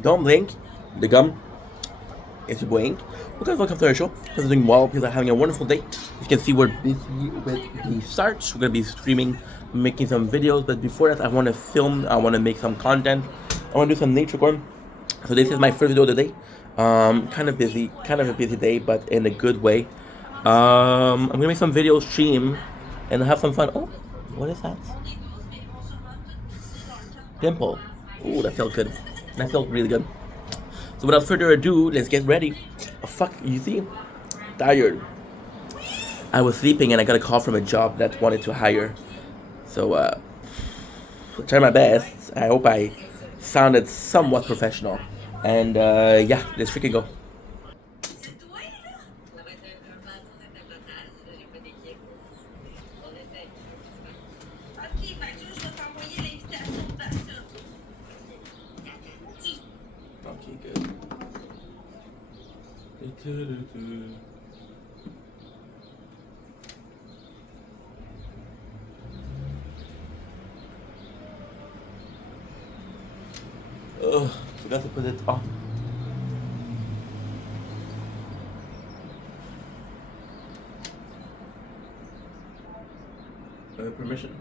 Don't blink. The gum is your boy Ink. Welcome to our show. People are doing well. People are having a wonderful day. As you can see, we're busy with the starts. We're gonna be streaming, making some videos. But before that, I want to film. I want to make some content. I want to do some nature corn. So this is my first video of the day. Kind of busy, kind of a busy day, but in a good way. I'm gonna make some videos, stream, and have some fun. Oh, what is that? Pimple. Ooh, that felt good. That felt really good. So without further ado, let's get ready. Oh, fuck, you see? Tired. I was sleeping and I got a call from a job that wanted to hire. So, try my best. I hope I sounded somewhat professional. And, yeah, let's freaking go. Okay, good. Ugh, forgot to put it on. Permission.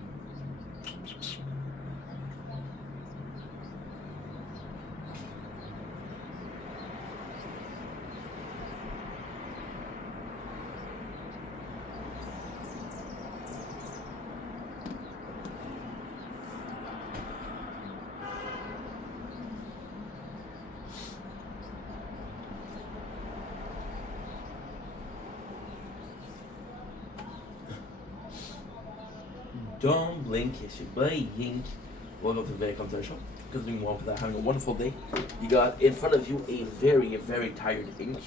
Don't blink, it's your boy Yink. Welcome to the Very Come Show. Because doing well, because having a wonderful day. You got in front of you a very, very tired Ink.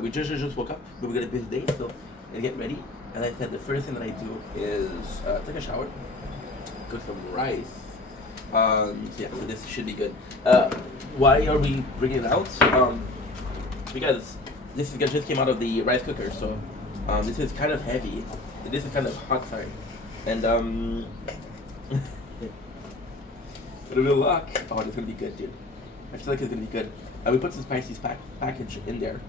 We just woke up, but we got a busy day, so let's get ready. As I said, the first thing that I do is take a shower, cook some rice. So yeah, so this should be good. Why are we bringing it out? Because this just came out of the rice cooker, so this is kind of heavy. This is kind of hot, sorry. And with a little luck, oh, it's gonna be good, dude. I feel like it's gonna be good. We put some spices package in there,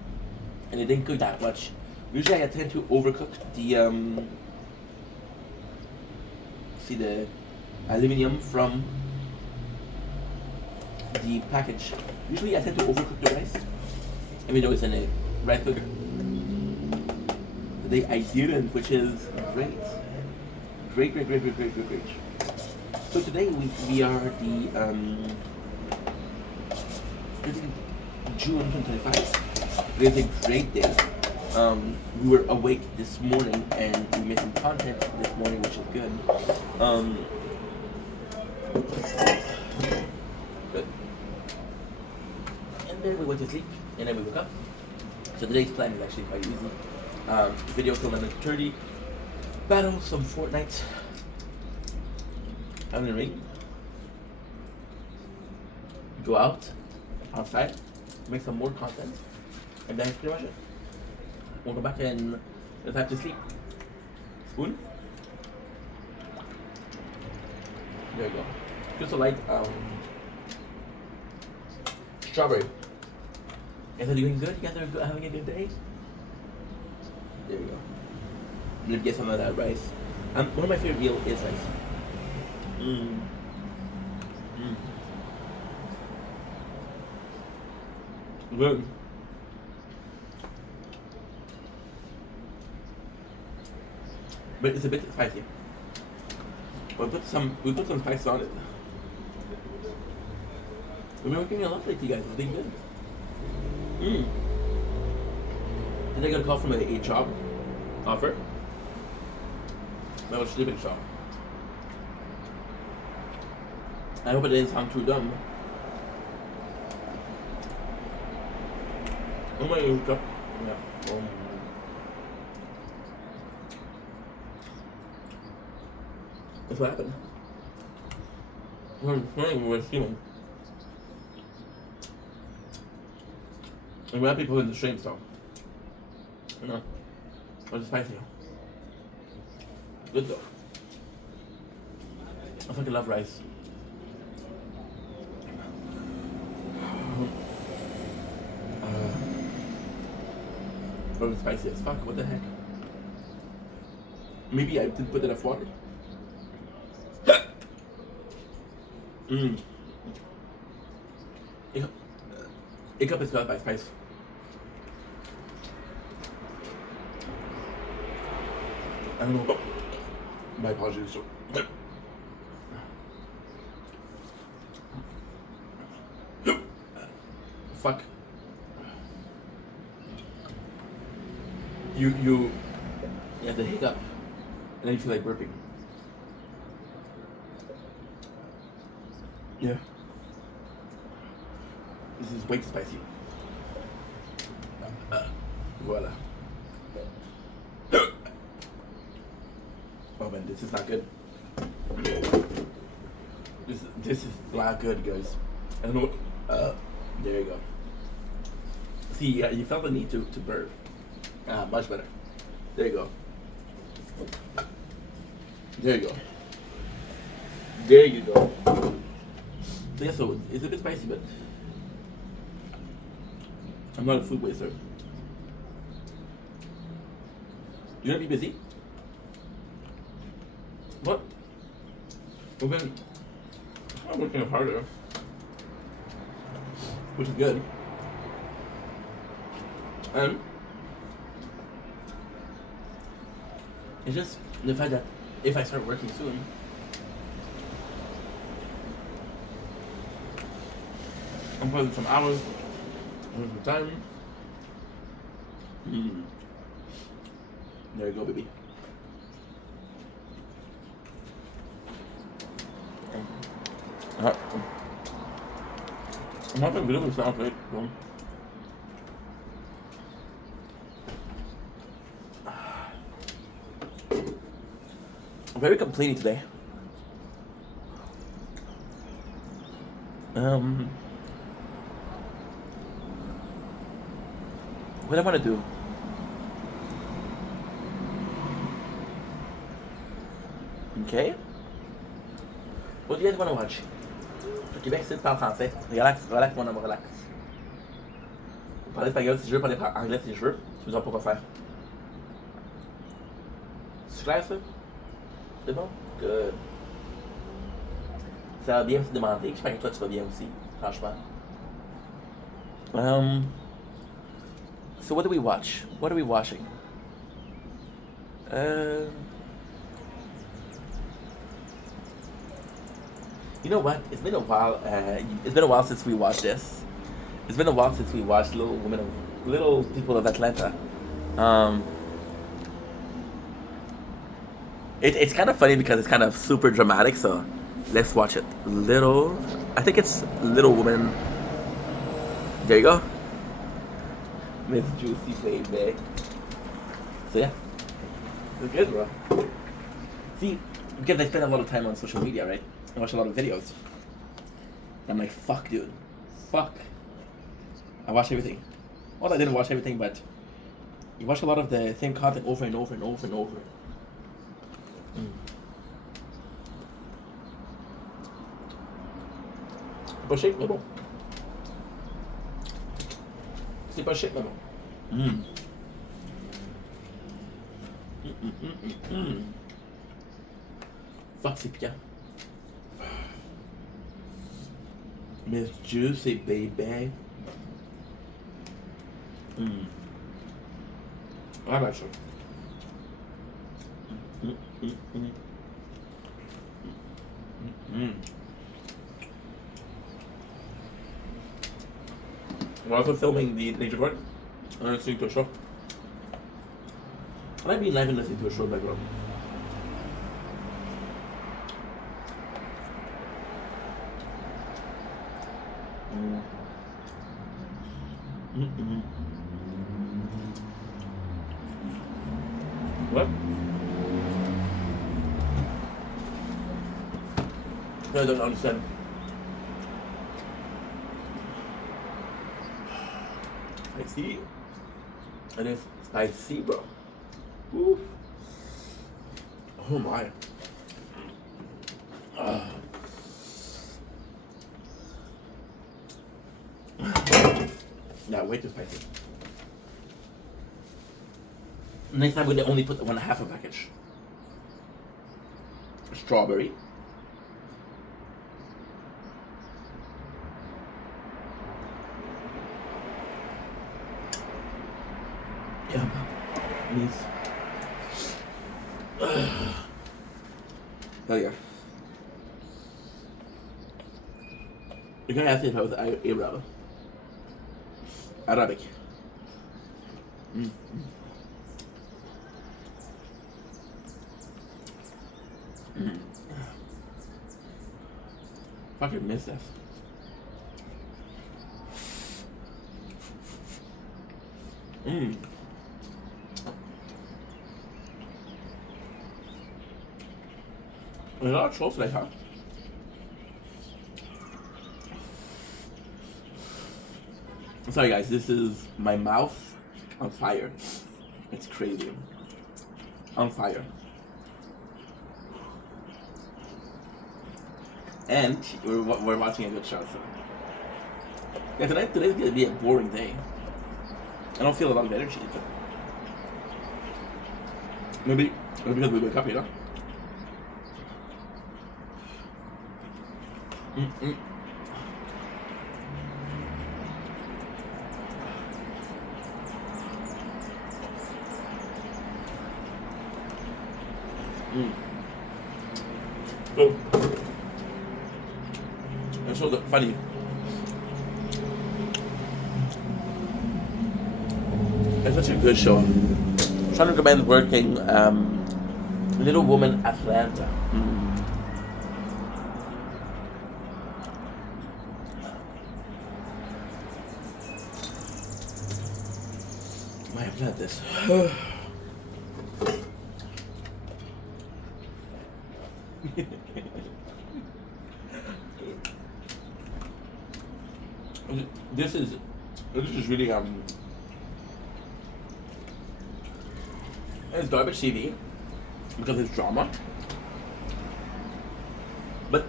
and it didn't cook that much. Usually, I tend to overcook the see the aluminum from the package. Usually, I tend to overcook the rice, even though it's in a rice cooker. Today I didn't, which is great. Great. So today we are the 15th June 2025. It is a great day. We were awake this morning and we made some content this morning, which is good. Good. And then we went to sleep and then we woke up. So today's plan is actually quite easy. Video till 11:30. Battle some Fortnite. I'm gonna ring. Go outside, make some more content, and that's pretty much it. We'll go back and let's have to sleep. Spoon. There you go. Just a light strawberry. You guys are doing good? You guys are having a good day? There we go. I'm gonna get some of that rice. One of my favorite meals is rice. Good. But it's a bit spicy. We put some spice on it. We've been working a lot lately, guys. It's been good. And I got a call from a job offer. I was sleeping shop. I hope it didn't sound too dumb. Oh my god. Yeah. That's what happened. We're playing with Steven. And we have people in the stream, so you know. It's spicy. Good though. I fucking love rice. Oh, it's spicy as fuck. What the heck? Maybe I didn't put enough water. Mmm. Hiccup is caused by spice. I don't know. My apologies. Fuck. You have the hiccup, and then you feel like burping. Yeah. This is way too spicy. Voila. Oh man, this is not good. This is not good, guys. I don't know. There you go. See, you felt the need to burp. Much better. There you go. There you go. There you go. Yeah, so it's a bit spicy, but I'm not a food waster. You gonna be busy? What? Okay. I'm working harder, which is good. It's just the fact that if I start working soon, I'm putting some hours, some time. There you go, baby. I'm having a bit of a sound right? I'm very complaining today. What do I want to do? Okay. What do you guys want to watch? Au Québec, c'est parle français. Relax, relax, mon amour, relax. Parler espagnol si je veux, parler anglais si je veux. Tu me diras pourquoi faire. C'est clair ça? C'est bon? Good. Ça va bien se demander. J'espère que toi tu vas bien aussi, franchement. So what do we watch? What are we watching? You know what? It's been a while. It's been a while since we watched this. It's been a while since we watched Little People of Atlanta. It's kind of funny because it's kind of super dramatic. So let's watch it. I think it's Little Woman. There you go. Miss Juicy baby. So yeah, it's good, bro. See, because I spend a lot of time on social media, right? I watch a lot of videos. I'm like, fuck, dude. Fuck. I watch everything. Well, I didn't watch everything, but you watch a lot of the same content over and over and over and over. C'est pas chic, mais bon. C'est pas chic, mais bon. Fuck, c'est piquant. Miss Juicy baby. I like ça. We're also filming the Nature Garden. I'm listening to a show. And I've been live and listening to a show in the background. What? No, I don't understand. I see. And it's spicy, bro. Oof. Oh my. Yeah, way too spicy. Next time we're gonna only put 1/2 a package. Strawberry. Yeah, please. Hell yeah. You're gonna ask me if I was Arab. Arabic. Mm. Mm. Fucking miss that. Mm. There's a lot of trolls today, huh? Sorry guys, this is my mouth on fire. It's crazy. On fire. And we're watching a good show, so. Yeah, today's gonna be a boring day. I don't feel a lot of energy. But maybe because we wake up, you know? Mm-mm. Mm. So, that's so funny. It's such a good show. I'm trying to recommend working Little Woman Atlanta. Mm. My Atlantis. This is really it's garbage TV because it's drama, but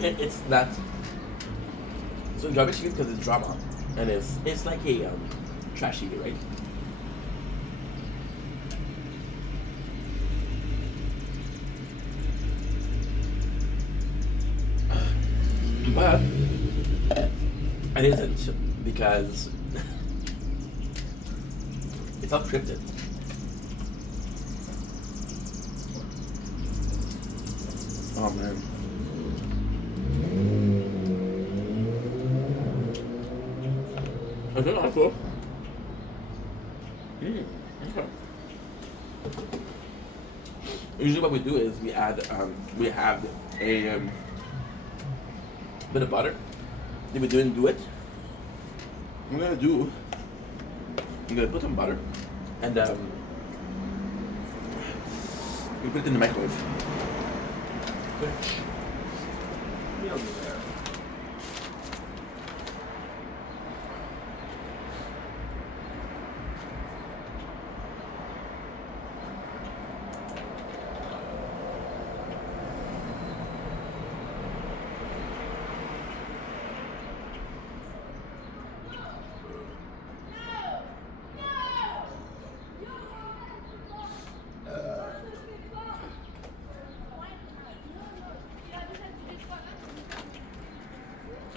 it's not. So garbage TV because it's drama, and it's like a trash TV, right? But it isn't because it's all scripted. Oh man. I think that's cool. Okay. Usually what we do is we have a bit of butter. If we didn't do it, I'm gonna put some butter and we put it in the microwave.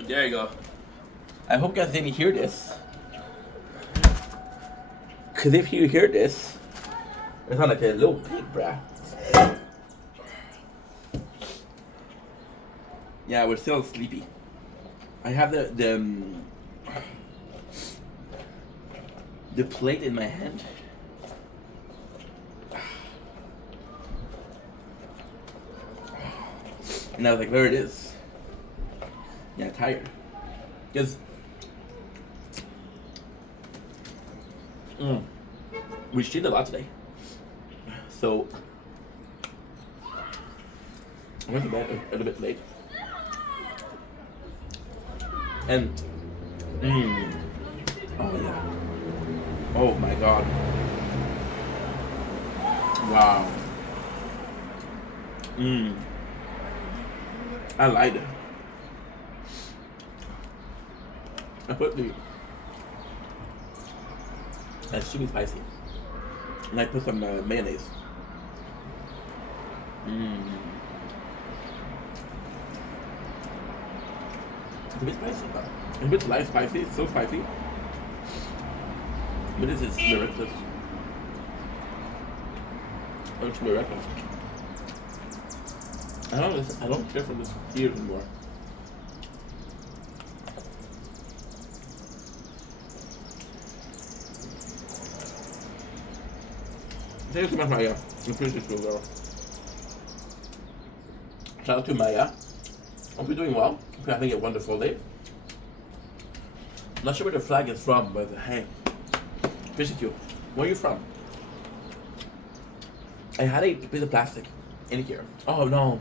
There you go. I hope you guys didn't hear this. Cause if you hear this, it sounds like a little pig, bruh. Yeah, we're still sleepy. I have the plate in my hand. And I was like, there it is. Yeah, tired. Because we streamed a lot today. So I went to bed a little bit late. And oh yeah. Oh my god. Wow. I lied. I put the that's super spicy. And I put some mayonnaise. It's a bit spicy, but it's a bit light spicy. It's so spicy. But this is miraculous. It's miraculous. I don't care for this here anymore. Thank you so much, Maya. I appreciate you, girl. Shout out to Maya. Hope you're doing well. Hope you're having a wonderful day. I'm not sure where the flag is from, but hey, appreciate you. Where are you from? I had a piece of plastic in here. Oh no.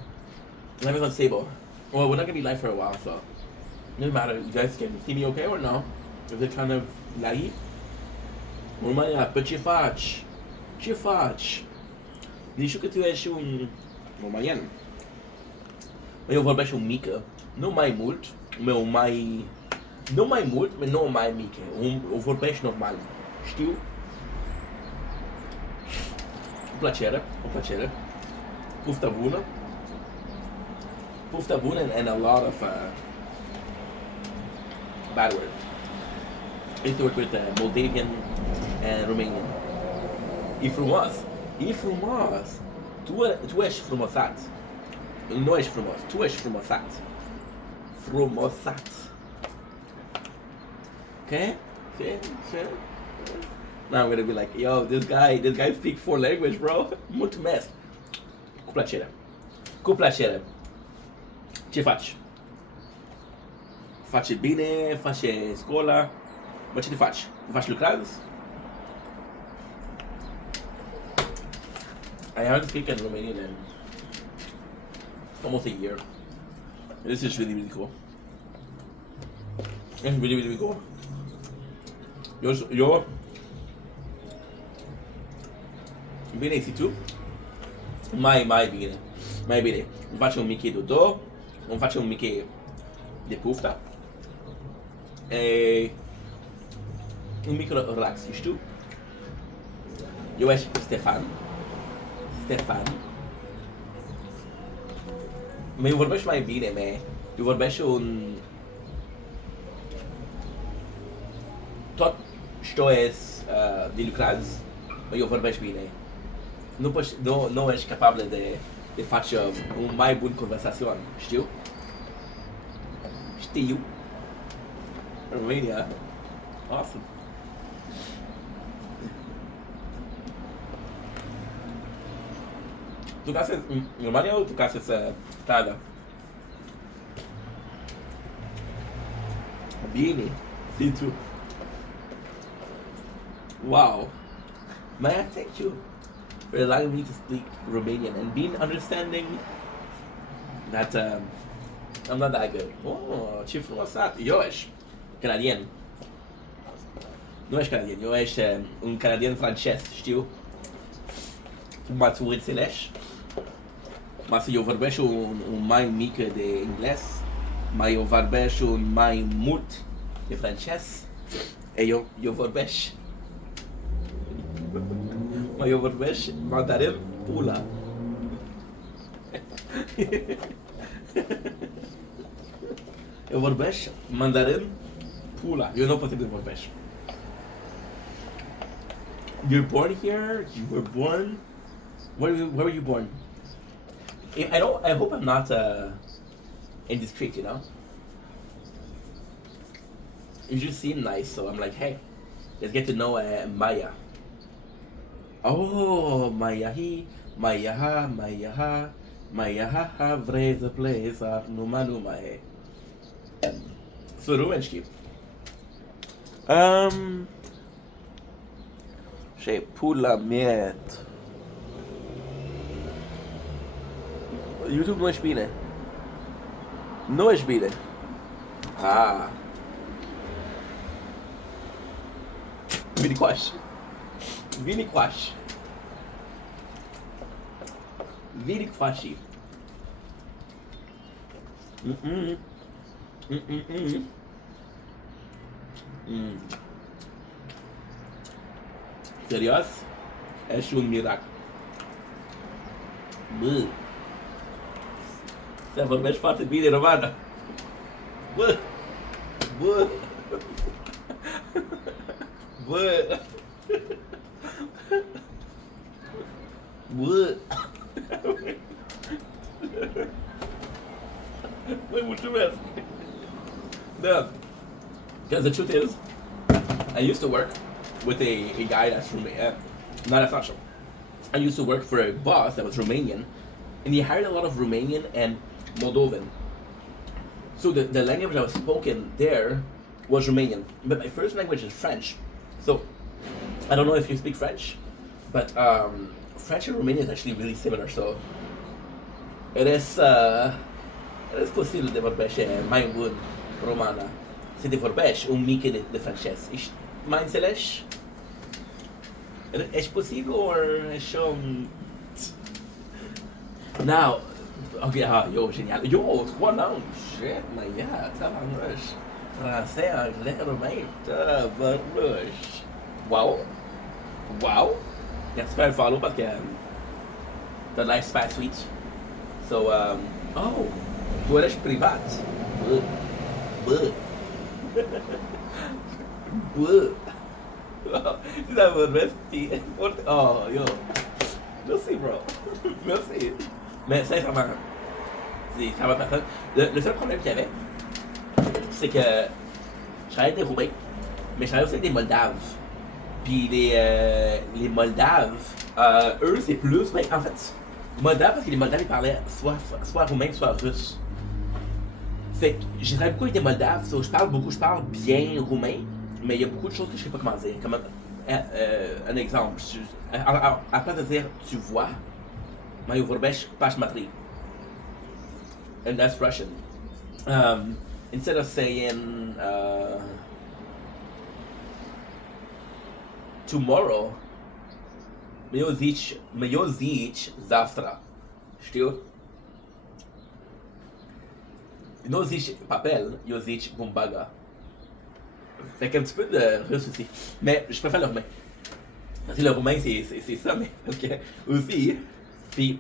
Life is unstable. Well, we're not gonna be live for a while, so it doesn't matter. You guys can see me okay or no? Is it kind of laggy? România, pe ce faci? Ce faci? Deci știu că tu ești un romanian. Eu vorbesc un mică, nu mai mult, nu mai mult, dar nu mai mică. O vorbești normal, știu? O plăcere. Puftă bună. Puftă bună and a lot of bad words. I used to work with Moldavian and Romanian. E frumos. Tu ești frumosat. Nu ești frumos. Tu ești frumosat. Frumosat. Okay? Now I'm gonna be like, yo, this guy speaks 4 languages, bro. Mulțumesc. Cu plăcere. Ce faci? Face bine, face școala. Bă, ce te faci? Faci lucrezi? I haven't spoken Romanian in almost a year. This is really cool. It's really cool. Eu bine și tu? Mai bine. Îmi face un mic dodo, îmi face un mic de pufta. Un mic relax, știu? Eu ești Stefan. Mas eu vorbești mai bine, man. Eu vorbești tot știu de lucrez, mas eu vorbești bine. Nu ești capabil de face un mai bun conversațion, știu? Romania. Awesome. Tu casas em România ou tu casas Canada? Bine, see too. Wow. May I thank you for allowing me to speak Romanian and being understanding that I'm not that good. Oh, ce frumosat. Eu ești canadian. Nu ești canadian, eu ești un canadian francez, știu? M-ați înțeles? Mas eu vorbesc un mai mic de englez, mai eu vorbesc un mai mult de francez, eu vorbesc. Mai eu vorbesc mandarin pula. Eu vorbesc mandarin pula. Eu nu pot să vorbesc. You're born here? You were born? Where were you born? I hope I'm not indiscreet, you know? You just seem nice, so I'm like, hey, let's get to know Maya. Oh, Maya ha, vrei să pleci, numai, he. So, rumenski. Și pula miet. YouTube nu ești bine. Nu ești bine. Ah. Vini coaș. Vini coași. Serios? un show de miracle. Bleh. Você vorbește foarte bine română. Bă! Bă! Bă! Bă! Băi, mulțumesc! Da. Because the truth is, I used to work with a guy that's Romanian. Not a fashion. I used to work for a boss that was Romanian, and he hired a lot of Romanian and Moldovan. So the language that was spoken there was Romanian, but my first language is French. So I don't know if you speak French, but French and Romanian is actually really similar. So it is posibil de vorbește mai bun romana. Se te vorbești un mic de francez. Ești mai înțelegi? Ești posibil or ești Now, ok, yo, génial. Yo, 3 langues. Shit, my god, tabarnouche. Français, anglais, romain, tabarnouche. Wow. Wow. Merci de faire le follow parce que the life's fat sweet. So, oh, tu eres privat. Bă. Ça va rester. Oh, yo. Merci, bro. Merci. Mais sincèrement, ça va personne. Le seul problème qu'il y avait, c'est que je travaillais avec des Roumains, mais je travaillais aussi avec des Moldaves. Puis les Moldaves, eux, c'est plus, mais en fait, Moldaves, parce que les Moldaves, ils parlaient soit roumain, soit russe. Fait que j'ai travaillé beaucoup avec des Moldaves, so je parle bien roumain, mais il y a beaucoup de choses que je sais pas comment dire. Comme un exemple, à place de dire tu vois, mai vorbești pașmatri. And that's Russian. Instead of saying tomorrow, mi eu zici zavtra. Știu? Nu zici papel, eu zici bumbaga. Fait qu'un petit peu de russe aussi. Mais je préfère le roumain. Parce que le roumain, c'est ça, mais parce que aussi. Puis,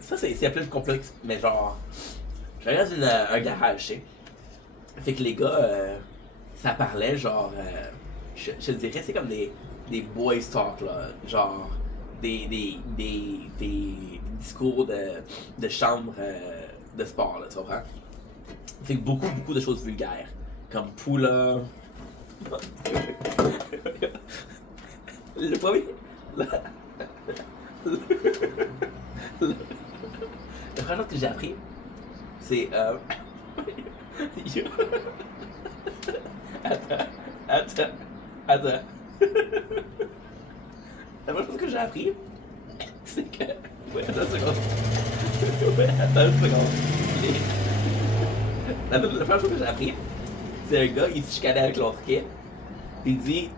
ça, c'est un peu plus complexe, mais genre. Je regarde un garage, tu sais. Fait que les gars, ça parlait genre. Je te dirais, c'est comme des boys talk, là. Genre. Des discours de chambre de sport, là, tu comprends? Fait que beaucoup de choses vulgaires. Comme poula. Le premier. La première chose que j'ai appris, c'est. Attends. La première chose que j'ai appris, c'est que. Ouais, attends une seconde. La première chose que j'ai appris, c'est un gars, il se chicanait avec l'autre kid. Il dit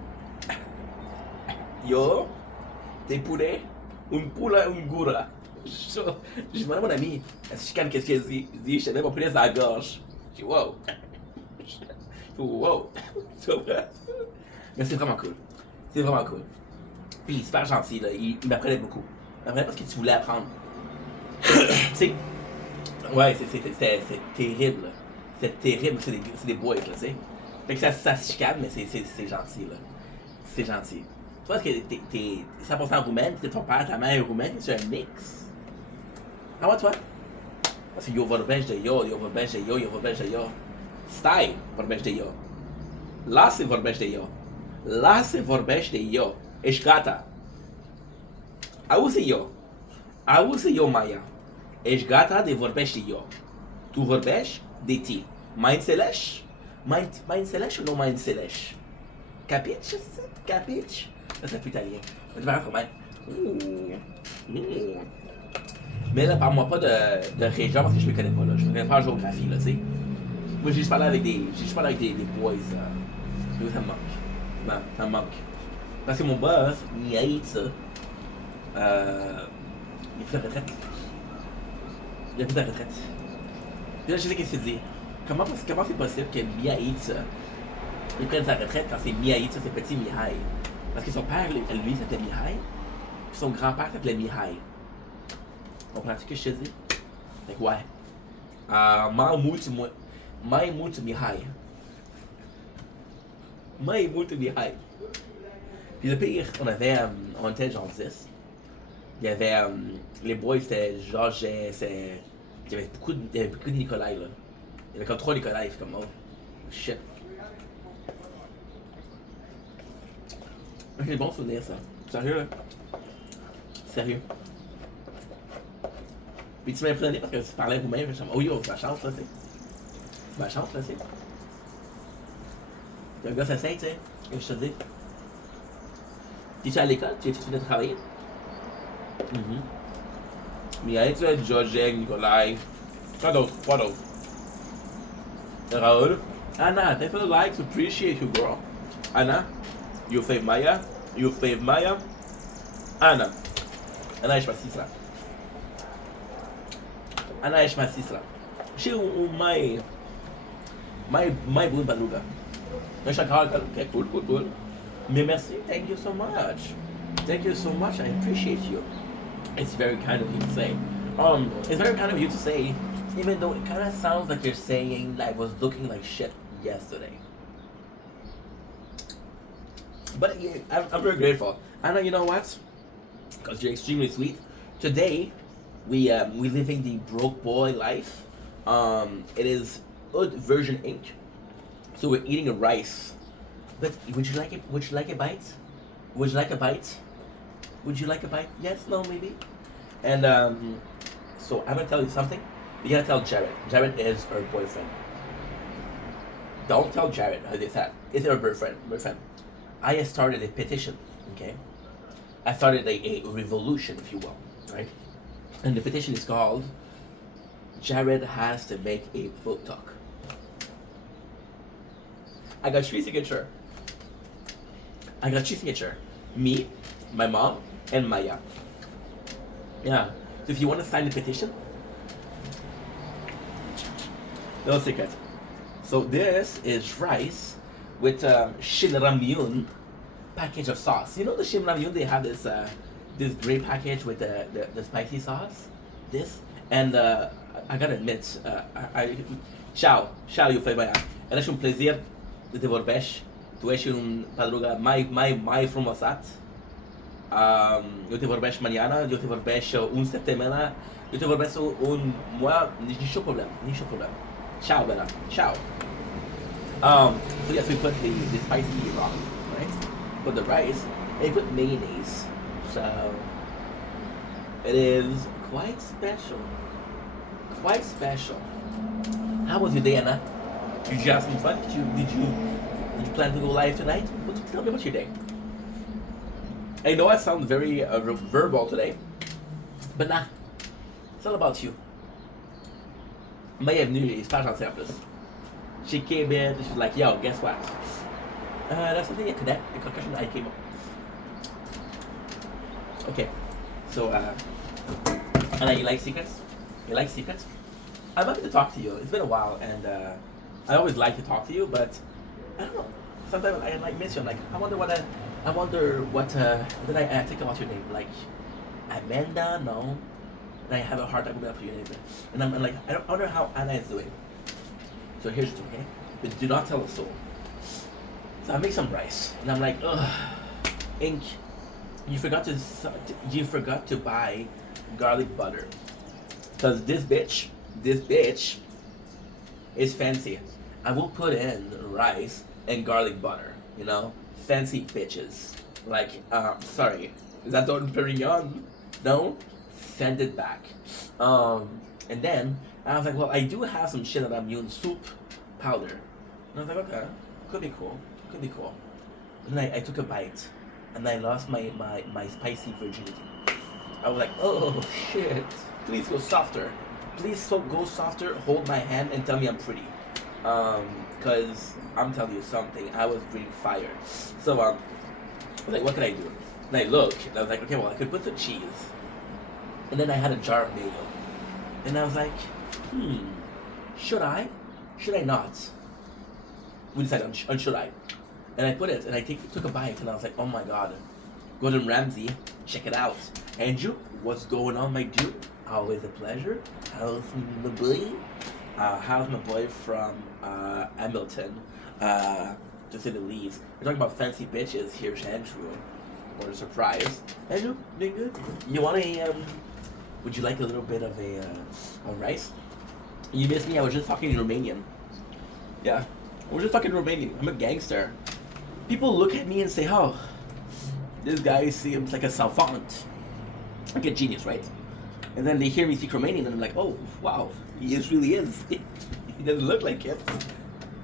Yo, t'es poulet, une poula, une goura. J'ai demandé à mon ami, elle se chicane, qu'est-ce qu'elle dit? Il dit, je tenais mon poulet dans la gorge. J'ai dit, wow. Wow. C'est vrai. Mais c'est vraiment cool. C'est vraiment cool. Puis il est super gentil, là. Il m'apprenait beaucoup. Il m'apprenait parce que tu voulais apprendre. Tu sais, ouais, c'est terrible. C'est terrible, c'est des boys, là, tu sais. Fait que ça se chicane, mais c'est gentil, là. C'est gentil. Tu vois, est-ce que t'es 100% roumaine, c'est ton père, ta mère est roumaine, c'est un mix. Ah ouais, toi? Parce que eu vorbești de eu vorbești de eu. Stai, vorbești de eu. Lasă vorbești de eu. Lasă vorbești de eu. Ești gata. Auzi eu, Maia. Ești gata de vorbești de eu. Tu vorbești de ti. Mai înțelegi? Mai înțelegi sau nu mai înțelegi? Capici? Capici? Ça fait italien. Tu parles comment? Mais là, parle-moi pas de région parce que je me connais pas, là. Je me connais pas en géographie, là, tu sais. Moi, j'ai juste parlé avec des boys. Ça me manque. Non, ça me manque. Parce que mon boss, Miaïtsa, il a pris la retraite. Il a pris la retraite. Puis là, je sais qu'est-ce qu'il dit. Comment c'est possible que Miaïtsa, il prenne sa retraite quand c'est Miaïtsa, c'est petit Mihai? Parce que son père, lui, s'appelait Mihai. son grand-père s'appelait Mihai. Comprends-tu ce que je te dis? Fait que ouais. Mai muito Mihai. Mai muito Mihai. Puis le pire, on était genre 10. Il y avait, les boys, c'était Georges, il y avait beaucoup de Nikolai, là. Il y avait comme 3 Nikolai, c'est comme, oh, shit. C'est des bons souvenirs, ça. Sérieux, là. Sérieux. Puis tu m'as impressionné parce que tu parlais vous-même, je suis comme, oh yo, c'est ma chance, là, c'est ma chance, là, c'est. Le gars s'essaye, tu sais, que je te dis. T'es-tu à l'école? Tu viens de travailler? Mais tu as Georges, Nikolai. Quoi d'autre? Quoi d'autre? Raoul. Anna, thanks for the likes. Appreciate you, girl. Anna, you fave Maya. You fave Maya. Anna. Anna, ești masisla. Anna, ești masisla. Și mai bun beluga. Ești acolo, ok, cool. Mais merci, thank you so much. Thank you so much, I appreciate you. It's very kind of you to say. It's very kind of you to say, even though it kind of sounds like you're saying that I was looking like shit yesterday. But yeah, I'm very grateful. And you know what? Because you're extremely sweet. Today, we living the broke boy life. It is Oud version Inc. So we're eating a rice. But would you like it? Would you like a bite? Would you like a bite? Would you like a bite? Yes, no, maybe. And so I'm gonna tell you something. You gotta tell Jared. Jared is her boyfriend. Don't tell Jared how they said. It's her boyfriend. I started a petition. Okay. I started a revolution, if you will, right? And the petition is called Jared has to make a book talk. I got 3 signatures. Me, my mom, and Maya. Yeah. So if you want to sign the petition, no secret. So this is rice with Shin Ramyun package of sauce. You know the Shin Ramyun, they have this gray package with the spicy sauce. This and I gotta admit, ciao, eu falei Maya. Era um prazer de te vorbești. Tu ești un padruga mai frumosat. Eu te vorbesc mañana, eu te vorbesc un săptămână, eu te vorbesc un mois, nicio problem. Ciao, Bella. Ciao. So yes, we put the spicy raw, right? Put the rice, and put mayonnaise. So it is quite special. How was your day, Anna? Did you have some fun? Did you plan to go live tonight? Tell me about your day. I know I sound very verbal today, but nah, it's all about you. Maya est venue, super gentille en plus. She came in, she was like, yo, guess what? That's something you connect, the concussion I came up. Okay, so, Anna, you like secrets? I'm happy to talk to you. It's been a while, and I always like to talk to you, but I don't know. Sometimes I like miss you. I'm like, I wonder what. Then I think about your name, like Amanda. No, and I have a hard time coming up with your name, and I'm like, I wonder how Anna is doing. So here's it, okay? But do not tell a soul. So I make some rice, and I'm like, ugh, Ink, you forgot to buy garlic butter, cause this bitch is fancy. I will put in rice and garlic butter, you know? Fancy bitches. Like, sorry. Is that Don Perignon? No? Send it back. And then, I was like, well, I do have some Shin Ramyun soup powder. And I was like, okay, could be cool. And then I took a bite, and I lost my spicy virginity. I was like, oh, shit. Please go softer. Hold my hand and tell me I'm pretty. Cause I'm telling you something, I was breathing fire. So I was like, what could I do? And I looked, and I was like, okay, well, I could put some cheese. And then I had a jar of mayo. And I was like, should I? Should I not? We decided on should I? And I put it, and I took a bite, and I was like, oh my god, Gordon Ramsay check it out. Andrew, what's going on, my dude? Always a pleasure. How's my boy? How's my boy from Hamilton? To say the least. We're talking about fancy bitches. Here's Andrew. What a surprise. Andrew, doing good? You want a, would you like a little bit of a rice? You missed me, I was just talking in Romanian. Yeah, I was just talking Romanian. I'm a gangster. People look at me and say, oh, this guy seems like a savant. Like a genius, right? And then they hear me speak Romanian and I'm like, oh, wow, he really is. He doesn't look like it.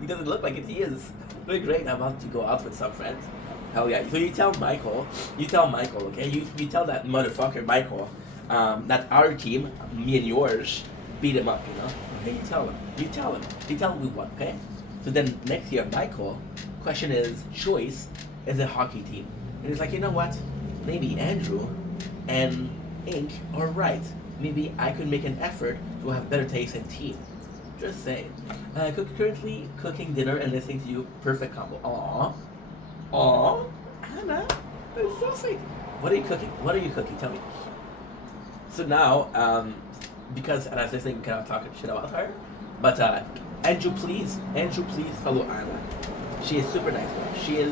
He doesn't look like it, he is. Really great, I'm about to go out with some friends. Hell yeah. So you tell Michael, okay? You tell that motherfucker, Michael, that our team, me and yours, beat him up, you know? Okay, you tell him we won, okay? So then next year, Michael, question is, choice is a hockey team. And he's like, you know what? Maybe Andrew and Ink are right. Maybe I could make an effort to have better taste in team. Just saying. Currently cooking dinner and listening to you. Perfect combo. Aww, Anna, that's so sweet. What are you cooking? Tell me. So now, because Anna's listening, we cannot talk shit about her. But Andrew, please follow Anna. She is super nice. She's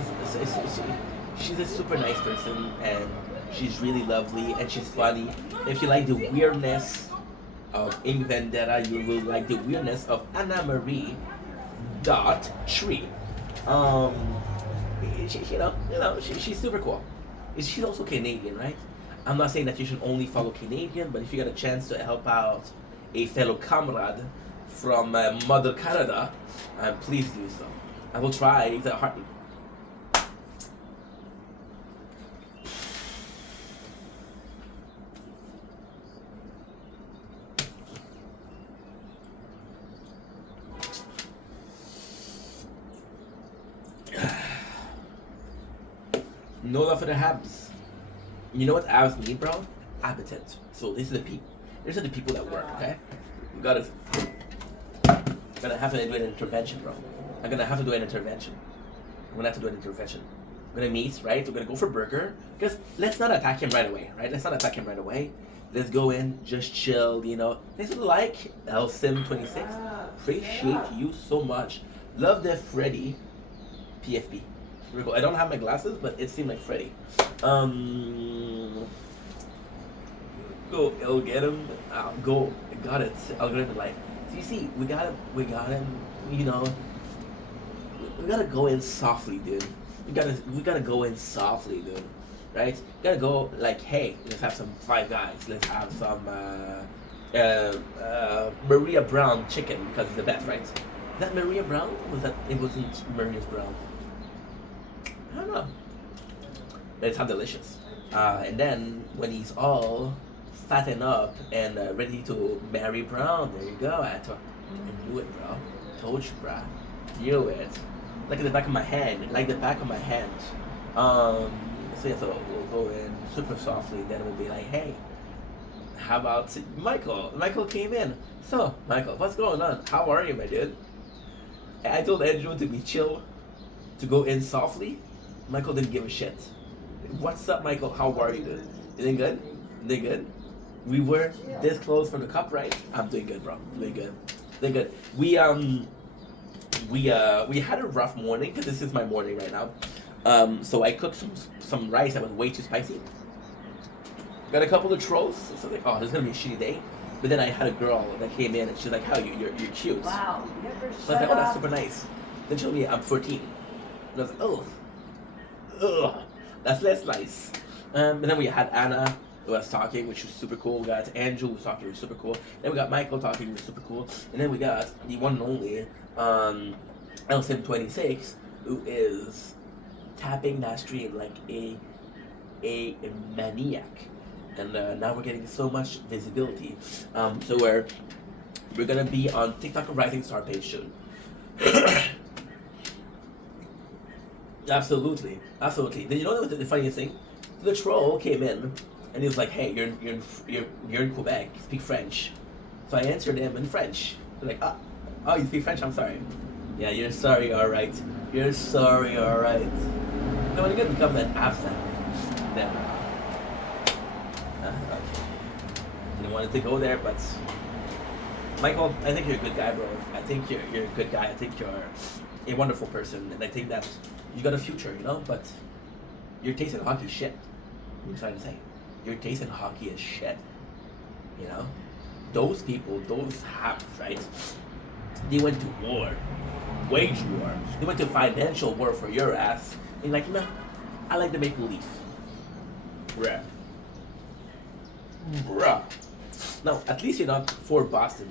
a super nice person, and she's really lovely, and she's funny. If you like the weirdness of Ink Vendetta, you will like the weirdness of Anna Marie dot tree. She's super cool. She's also Canadian, right? I'm not saying that you should only follow Canadian, but if you get a chance to help out a fellow comrade from Mother Canada, please do so. I will try the heartbeat. No love for the Habs. You know what abs mean, bro? Appetite. So these are the people. These are the people that work. Okay. We gotta have to do an intervention, bro. I'm gonna have to do an intervention. I'm gonna meet, right? We're gonna go for burger. Because let's not attack him right away, right? Let's go in, just chill, you know. Thanks for the like, LSim26. Appreciate you so much. Love the Freddy. PFP. I don't have my glasses, but it seemed like Freddy. Go get him. Go. Got it. Algorithm life. So you see, we got him. You know, we gotta go in softly, dude. We gotta go in softly, dude. Right? We gotta go like, hey, let's have some Five Guys. Let's have some Maria Brown chicken because it's the best, right? Is that Maria Brown? It wasn't Maria's Brown. I don't know. It's how delicious. And then when he's all fattened up and ready to marry Brown, there you go. I knew it, bro. Told you, bro. Knew it. Like the back of my hand. So yeah, so we'll go in super softly. Then we'll be like, hey, how about Michael? Michael came in. So, Michael, what's going on? How are you, my dude? I told Andrew to be chill, to go in softly. Michael didn't give a shit. What's up, Michael? How are you, dude? You doing good? Doing good? We were this close for the cup, right? I'm doing good, bro. Doing good. We had a rough morning because this is my morning right now. So I cooked some rice that was way too spicy. Got a couple of trolls. So I was like, oh, this is gonna be a shitty day. But then I had a girl that came in and she's like, how you're cute. Wow. So I was like, oh, that's super nice. Then she told me I'm 14. And I was like, ugh, that's less nice. And then we had Anna who was talking, which was super cool. We got Andrew who was talking, which was super cool. Then we got Michael talking, which was super cool. And then we got the one and only LSim26, who is tapping that stream like a maniac. And now we're getting so much visibility. So we're gonna be on TikTok Rising Star page soon. Absolutely. Then you know the funniest thing? The troll came in and he was like, "Hey, you're in Quebec. Speak French." So I answered him in French. They're like, "Oh, you speak French? I'm sorry." Yeah, you're sorry. All right. You're sorry. All right. No, when you're gonna become an absent, then Okay. Didn't want it to go there, but Michael, I think you're a good guy, bro. I think you're a good guy. I think you're a wonderful person, and I think that you got a future, you know. But your taste in hockey is shit. I'm trying to say, your taste in hockey is shit. You know, those people, those Habs, right? They went to war, wage war. They went to financial war for your ass. And like, no, I like the Maple Leaf. Bruh. Bruh. No, at least you're not for Boston.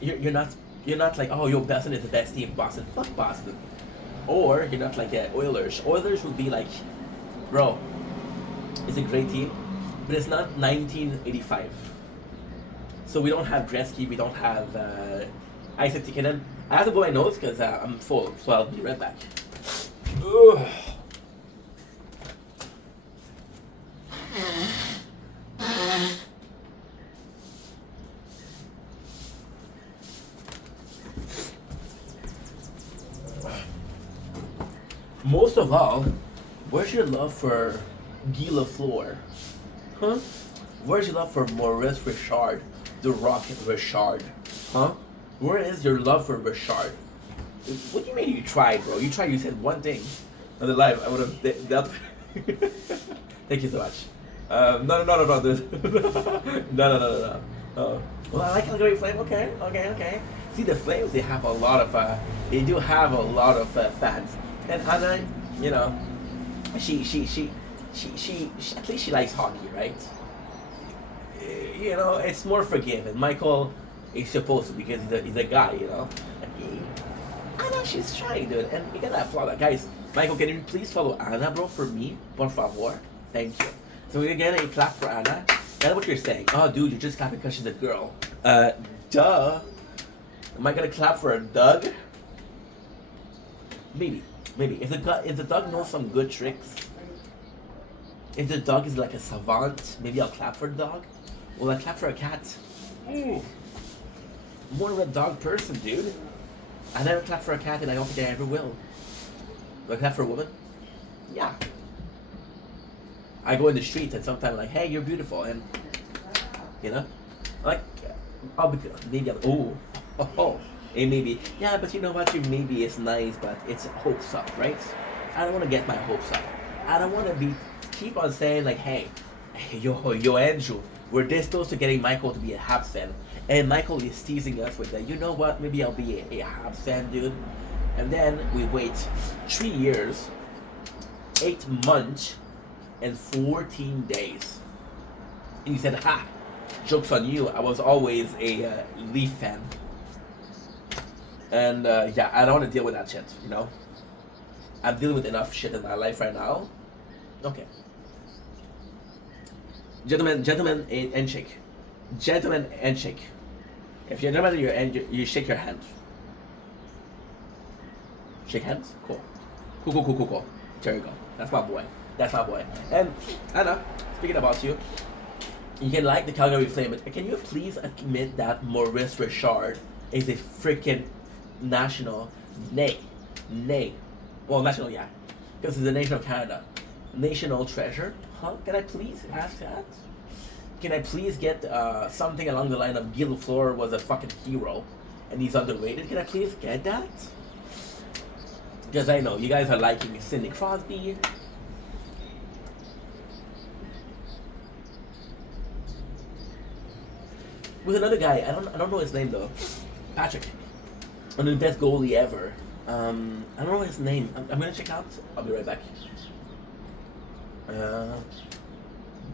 You're not like, oh, yo, Boston is the best team. Boston, fuck Boston. Or you're not like Oilers. Oilers would be like, bro, it's a great team, but it's not 1985. So we don't have Gretzky, we don't have Isaac Tikkanen. I have to go my notes because I'm full, so I'll be right back. Ugh. Most of all, where's your love for Guy Lafleur? Huh? Where's your love for Maurice Richard, the Rocket Richard? Huh? Where is your love for Richard? What do you mean you tried, bro? You tried, you said one thing. On the live, I would have... Thank you so much. No. No. Well, I like Calgary Flame. Okay. See, the Flames, they have a lot of... they do have a lot of fans. And Anna, you know, she at least she likes hockey, right? You know, it's more forgiven. Michael is supposed to because he's a guy, you know. Anna, she's trying, dude, and you gotta applaud that. Guys, Michael, can you please follow Anna, bro, for me? Por favor. Thank you. So we're gonna get a clap for Anna. That's what you're saying. Oh, dude, you're just clapping because she's a girl. Duh. Am I gonna clap for a Doug? Maybe. If the dog knows some good tricks, if the dog is like a savant, maybe I'll clap for the dog. Will I clap for a cat? More of a dog person, dude. I never clap for a cat and I don't think I ever will. Will I clap for a woman? Yeah. I go in the streets and sometimes like, hey, you're beautiful, and you know, like, maybe It may be, yeah, but you know what, your maybe is nice, but it's hopes up, right? I don't want to get my hopes up. I don't want to keep on saying like, hey, yo, Andrew, we're this close to getting Michael to be a Habs fan. And Michael is teasing us with that, you know what, maybe I'll be a Habs fan, dude. And then we wait 3 years, 8 months, and 14 days. And he said, ha, joke's on you, I was always a Leaf fan. And yeah, I don't want to deal with that shit, you know? I'm dealing with enough shit in my life right now. Okay. Gentlemen, and shake. Gentlemen, and shake. If you're a gentleman, you shake your hand. Shake hands? Cool. Cool. There you go. That's my boy. And Anna, speaking about you, you can like the Calgary Flame, but can you please admit that Maurice Richard is a freaking national, well, national, yeah, because it's the nation of Canada, national treasure, huh? Can I please ask that? Can I please get something along the line of Guy Lafleur was a fucking hero and he's underrated? Can I please get that? Because I know you guys are liking Sidney Crosby. With another guy, I don't know his name though. Patrick. One of the best goalie ever. I don't know his name. I'm gonna check out. I'll be right back.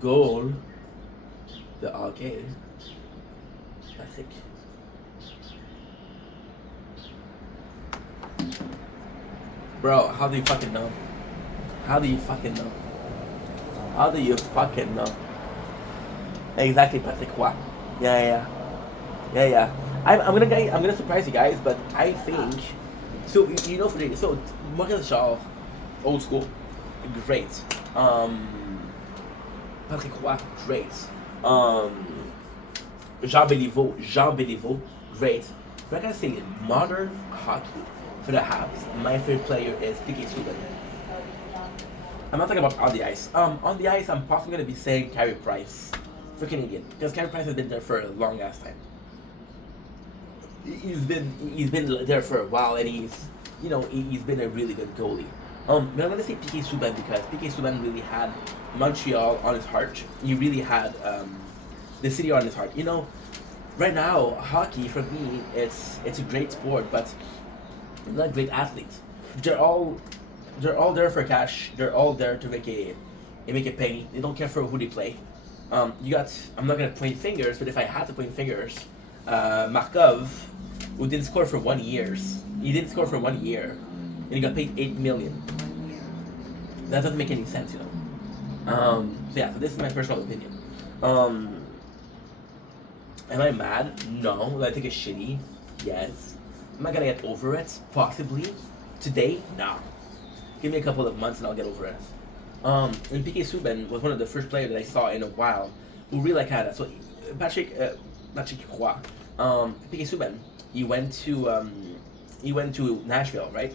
Goal. The arcade. Patrick. Bro, how do you fucking know? Exactly, Patrick. What? Yeah. I'm gonna surprise you guys, but I think so. You know, so Maurice Richard, old school, great. Patrick Roy, great. Jean Béliveau, great. But I gotta say, modern hockey for the Habs, my favorite player is P.K. Subban. I'm not talking about on the ice. On the ice, I'm possibly gonna be saying Carey Price. for Canadian because Carey Price has been there for a long ass time. He's been there for a while, and he's been a really good goalie. But I'm gonna say PK Subban because PK Subban really had Montreal on his heart. He really had the city on his heart. Right now hockey for me it's a great sport, but they're not great athletes. They're all there for cash. They're all there to make a penny. They don't care for who they play. I'm not gonna point fingers, but if I had to point fingers, Markov, who didn't score for 1 year. He didn't score for 1 year, and he got paid $8 million. That doesn't make any sense, So this is my personal opinion. Am I mad? No. I think it's shitty. Yes. Am I gonna get over it? Possibly. Today? No. Give me a couple of months and I'll get over it. And PK Subban was one of the first players that I saw in a while who really had that. So Patrick Roy, PK Subban, he went to Nashville, right?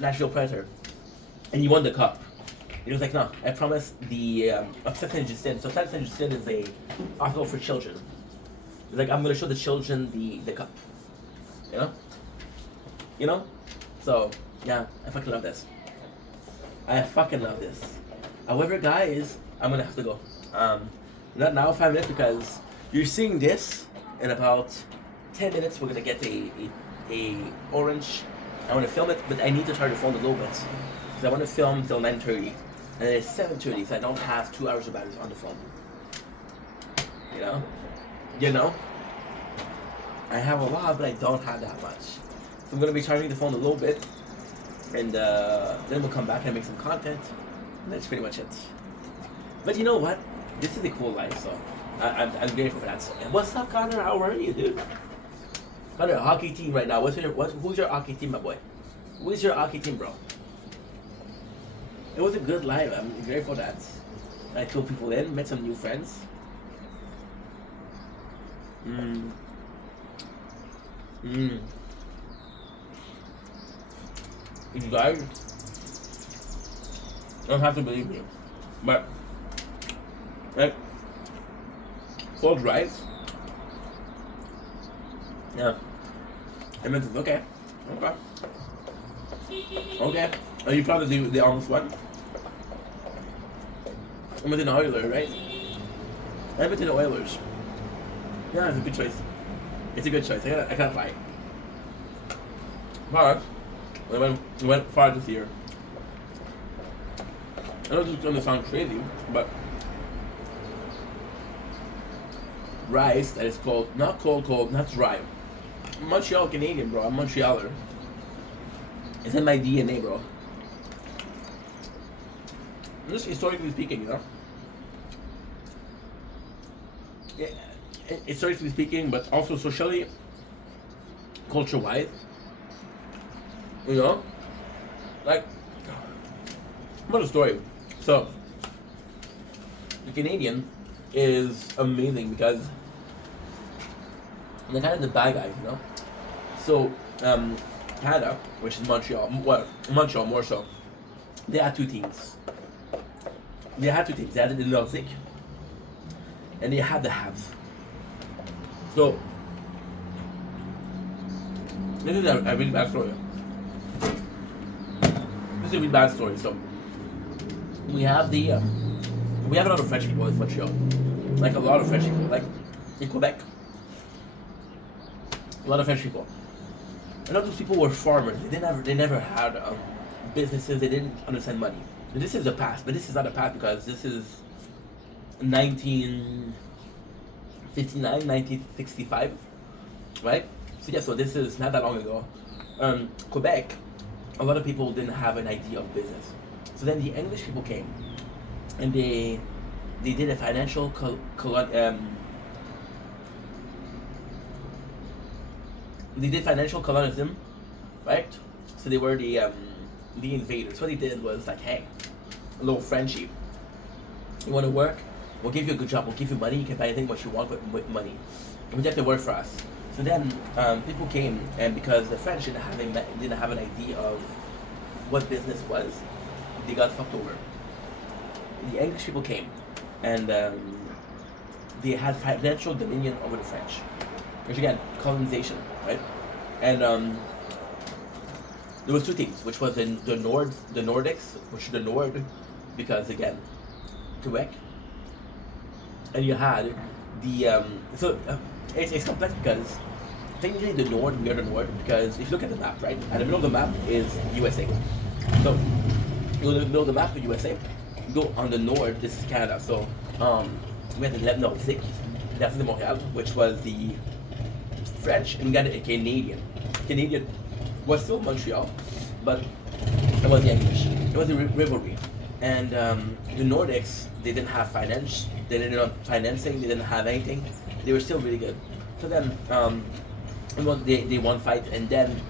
Nashville Predator, and he won the cup. He was like, no, I promise the Upset Saint Justin. So Upset Saint Justin is a hospital for children. He's like, I'm gonna show the children the cup. So yeah, I fucking love this. However, guys, I'm gonna have to go. Not now, 5 minutes, because you're seeing this in about 10 minutes. We're gonna get a orange. I want to film it, but I need to charge the phone a little bit because I want to film till 9:30, and it's 7:30, so I don't have 2 hours of batteries on the phone. I have a lot, but I don't have that much. So I'm gonna be charging the phone a little bit, and then we'll come back and make some content. And that's pretty much it. But you know what? This is a cool life, so I'm grateful for that. So, what's up, Connor? How are you, dude? Connor, hockey team right now. Who's your hockey team, my boy? Who is your hockey team, bro? It was a good life. I'm grateful for that. I took people in, met some new friends. You guys don't have to believe me, but like cold rice. Yeah, I meant it's okay. Are you proud of the almost won? I'm with the Oilers, right? I'm with the Oilers. Yeah, it's a good choice. It's a good choice. I can't lie. But we went far this year. I know this is gonna sound crazy, but rice that is cold, not cold, not dry. Montreal Canadian, bro. I'm Montrealer. It's in my DNA, bro. Just historically speaking, Yeah, historically speaking, but also socially, culture-wise, like, what a story. So, the Canadian is amazing because they're kind of the bad guys, So, Canada, which is Montreal more so, they had two teams. They had the Nordic, and they had the Habs. So, this is a really bad story. This is a really bad story. So, we have a lot of French people in Montreal, like a lot of French people, like in Quebec, a lot of French people. A lot of those people were farmers. They never had businesses. They didn't understand money. And this is the past, but this is not the past because this is 1959, 1965, right? So this is not that long ago. Quebec, a lot of people didn't have an idea of business. So then the English people came, and they did a financial they did financial colonialism, right? So they were the invaders. What they did was like, hey, a little friendship. You want to work? We'll give you a good job. We'll give you money. You can buy anything what you want with money. And you have to work for us. So then people came, and because the French didn't have an idea of what business was, they got fucked over. The English people came, and they had financial dominion over the French, which again, colonization, right? And there was two teams, which was the Nordics, which the Nord, because again, Quebec, and you had it's complex because technically the Nord, we are the Nord, because if you look at the map, right, at the middle of the map is USA. So you go to the middle of the map for USA, you go on the Nord, this is Canada. So we had the Nordique, that's the Montreal, which was the French, and we got a Canadian. Canadian was still Montreal, but it was the English. It was a rivalry. And the Nordics, they didn't have finance, they didn't have financing, they didn't have anything. They were still really good. So then, they won fight, and then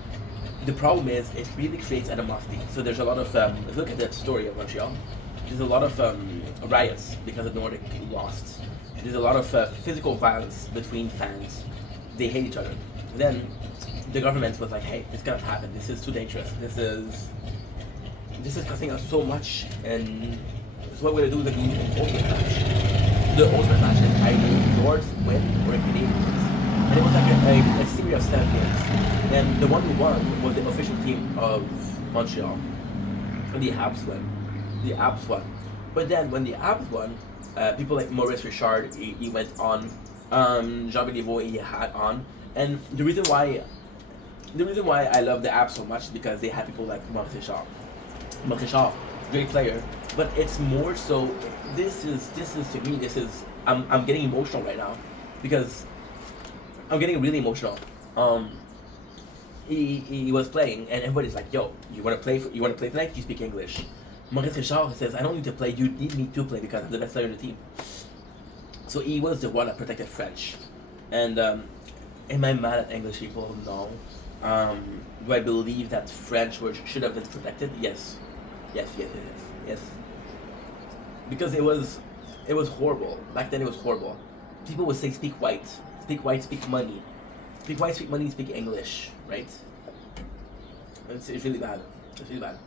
the problem is it really creates animosity. So there's a lot of look at the story of Montreal. There's a lot of riots because the Nordic lost. There's a lot of physical violence between fans. They hate each other. Then the government was like, "Hey, this cannot happen. This is too dangerous. This is costing us so much, and so what we're gonna do is an ultimate match. The ultimate match is either Nords win or a Canadian wins." And it was like a series of 7 games. And the one who won was the official team of Montreal. And the Habs won. The Habs won. But then when the Habs won, people like Maurice Richard, he went on. Jean Béliveau, he had on. And the reason why I love the Habs so much is because they had people like Maurice Richard. Maurice Richard, great player. But it's more so, this is to me, I'm getting emotional right now. Because I'm getting really emotional. He was playing, and everybody's like, "Yo, you want to play tonight? You speak English." Maurice Richard says, "I don't need to play. You need me to play because I'm the best player in the team." So he was the one that protected French. And am I mad at English people? No. Do I believe that French should have been protected? Yes. Yes. Because it was horrible. Back then it was horrible. People would say, "Speak white, speak money. Speak white, speak money, speak English," right? It's really bad. It's really bad.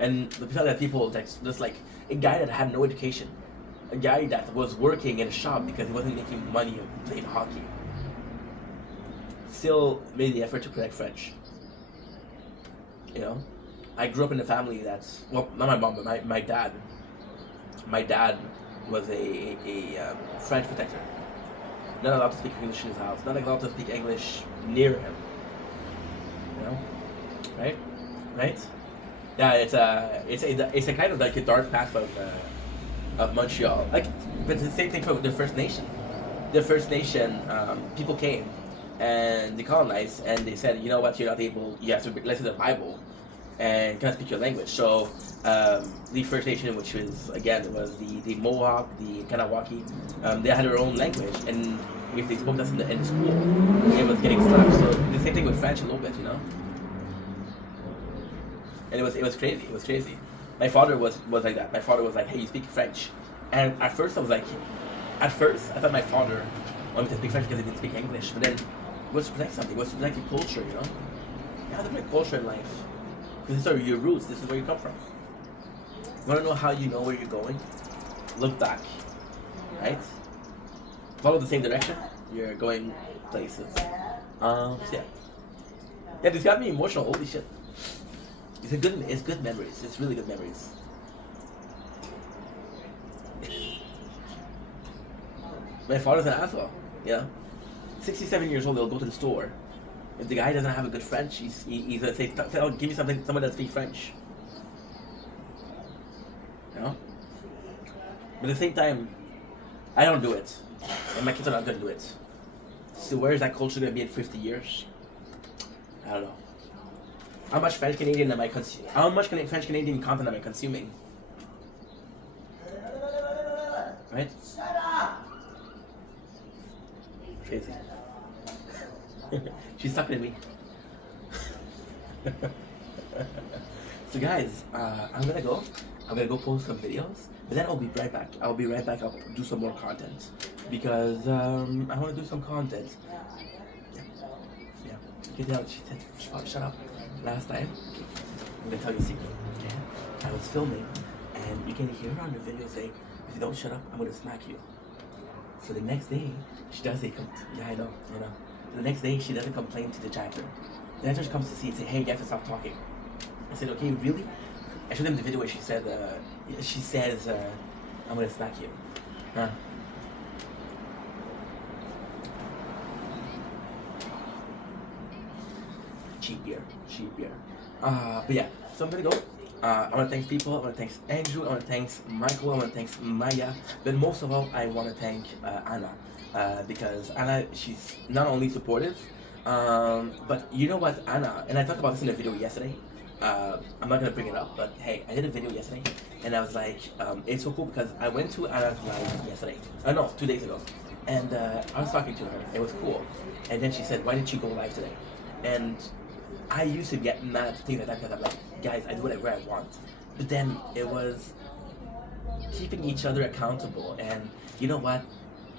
And the fact that people just like a guy that had no education, a guy that was working in a shop because he wasn't making money playing hockey, still made the effort to protect French. You know, I grew up in a family that's, well, not my mom, but my dad. My dad was a French protector. Not allowed to speak English in his house. Not allowed to speak English near him. You know, right? Right? Yeah, it's a kind of like a dark path of Montreal. Like, but it's the same thing for the First Nation. The First Nation people came and they colonized, and they said, "You know what? You're not able. You have to listen to the Bible and kind of speak your language." So the First Nation, which was the Mohawk, the Kanawaki, they had their own language, and if they spoke that in the school, it was getting slapped. So the same thing with French a little bit, you know. And it was crazy. It was crazy. My father was like that. My father was like, "Hey, you speak French," and at first I thought my father wanted me to speak French because he didn't speak English. But then, what's to protect something? What's to protect your culture? You know, you have to protect culture in life. Because these are your roots. This is where you come from. You want to know how you know where you're going? Look back, right? Follow the same direction. You're going places. So yeah, this got me emotional. Holy shit! It's good memories. It's really good memories. My father's an asshole. Yeah, 67 years old. They'll go to the store. If the guy doesn't have a good French, he's gonna say, "Give me someone that speaks French." You know. But at the same time, I don't do it, and my kids are not gonna do it. So where is that culture gonna be in 50 years? I don't know. How much French Canadian am I consuming? How much French Canadian content am I consuming? Right? Shut up! Crazy. She's talking to me. So guys, I'm gonna go post some videos, but then I'll be right back. I'll do some more content because I want to do some content. Yeah. You can tell she said shut up last time. I'm gonna tell you a secret. Okay? I was filming, and you can hear her on the video say, "If you don't shut up, I'm gonna smack you." So the next day, she doesn't yeah, I know, I know. The next day, she doesn't complain to the janitor. The janitor comes to see and say, hey, you have to stop talking. I said, okay, really? I showed him the video where she said, she says, I'm gonna smack you. Huh? Cheap beer, cheap beer. But yeah, so I'm gonna go. I want to thank people. I want to thank Andrew. I want to thank Michael. I want to thank Maya. But most of all, I want to thank Anna because Anna, she's not only supportive, but you know what, Anna, and I talked about this in a video yesterday. I'm not gonna bring it up, but hey, I did a video yesterday, and I was like, it's so cool because I went to Anna's live yesterday. No, 2 days ago, and I was talking to her. It was cool, and then she said, "Why didn't you go live today?" And I used to get mad at things like that because I'm like, guys, I do whatever I want. But then it was keeping each other accountable. And you know what?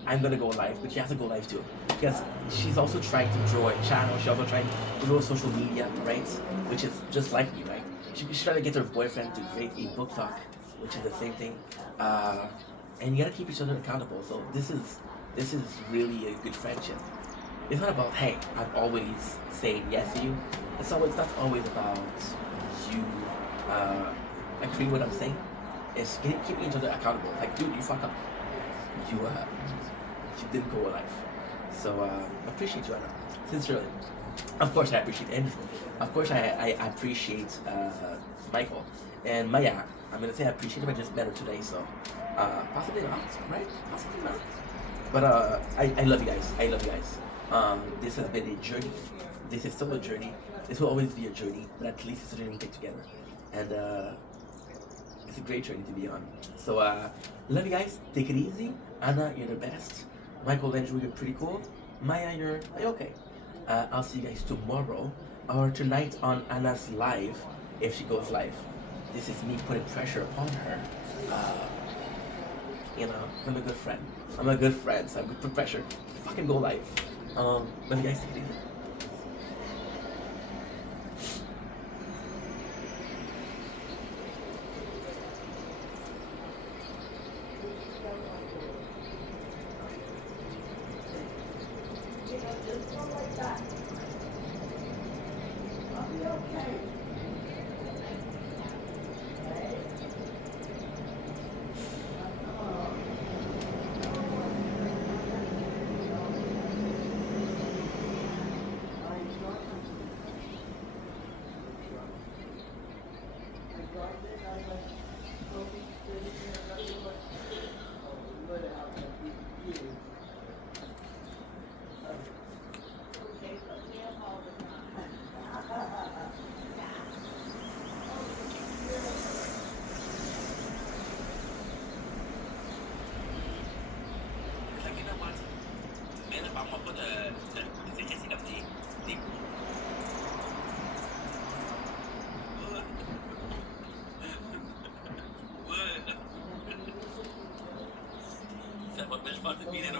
I'm gonna go live, but she has to go live too. Because she's also trying to grow a channel. She's also trying to grow social media, right? Which is just like me, right? She's trying to get her boyfriend to create a book talk, which is the same thing. And you gotta keep each other accountable. So this is really a good friendship. It's not about, hey, I'm always saying yes to you. It's not always about you agreeing with what I'm saying. It's keeping each other accountable. Like, dude, you fuck up. You didn't go alive. So I appreciate you, Anna. Sincerely. Of course I appreciate Andrew. Of course I appreciate Michael. And Maya, I'm gonna say I appreciate him. I just met her today, so possibly not, right? Possibly not. But I love you guys. I love you guys. This has been a journey. This is still a journey. This will always be a journey, but at least it's a journey we take together. And it's a great journey to be on. So love you guys. Take it easy. Anna, you're the best. Michael, Andrew, you're pretty cool. Maya, you're okay. I'll see you guys tomorrow or tonight on Anna's live if she goes live. This is me putting pressure upon her. You know, I'm a good friend. I'm a good friend, so I'm good for pressure. Fucking go live. Love you guys. Take it easy. Mas falta vir, era